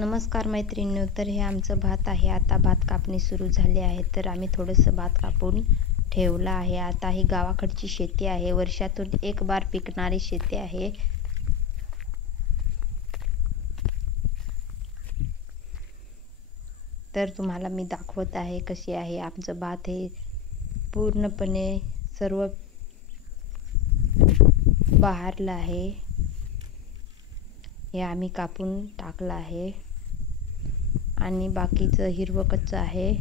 नमस्कार मैत्रिणींनो, तर हे आमचं भात आहे. आता भात कापणी सुरू झाली आहे. तर आम्ही थोडंसं भात कापून ठेवलं आहे. आता ही गावाकडची शेती आहे, वर्षातून एक बार पिकणारी शेती आहे. तर तुम्हाला मी दाखवत आहे कशी आहे आमचं भात. हे पूर्णपणे सर्व बहरलं आहे. हे आम्ही कापून टाकलं आहे आणि बाकीचं हिरवं कच्चं आहे.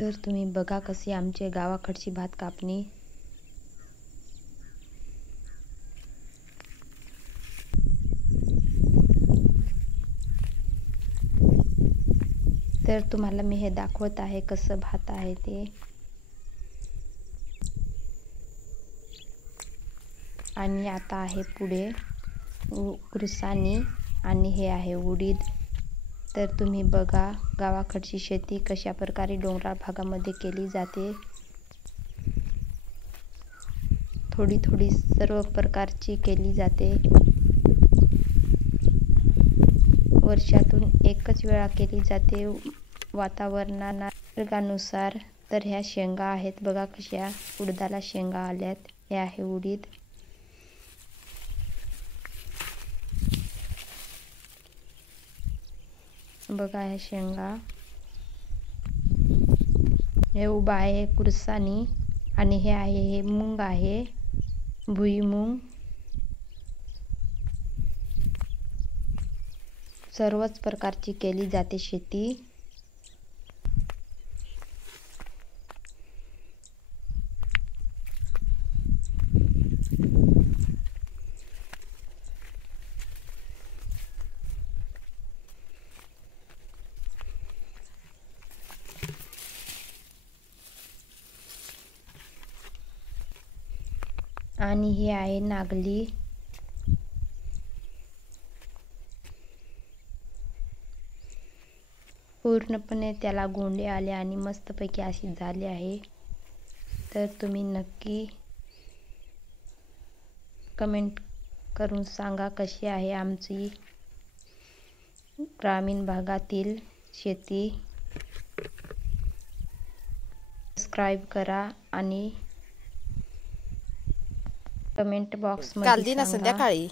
तर तुम्ही बघा कशी आमच्या गावाकडची भात कापणी. तर तुम्हाला मी हे दाखवत आहे कसं भात आहे ते. आणि आता आहे पुढे कुरसानी आणि हे आहे उडीद. तर तुम्ही बघा गावाकडची शेती कशा प्रकारे डोंगराळ भागामध्ये केली जाते. थोडी थोडी सर्व प्रकारची केली जाते. वर्षातून एकच वेळा केली जाते वातावरणानुसार. तर ह्या शेंगा आहेत बघा कशा उडदाला शेंगा आल्यात. हे आहे उडीद. बघा ह्या शेंगा. हे उभा आहे कुरसानी आणि हे आहे हे मूग आहे, भुईमूग. सर्वच प्रकारची केली जाते शेती. आणि हे आहे नागली. पूर्णपणे त्याला गोंडे आले आणि मस्तपैकी अशी झाली आहे. तर तुम्ही नक्की कमेंट करून सांगा कशी आहे आमची ग्रामीण भागातील शेती. सबस्क्राईब करा आणि कमेंट बॉक्समध्ये सांगा. संध्याकाळी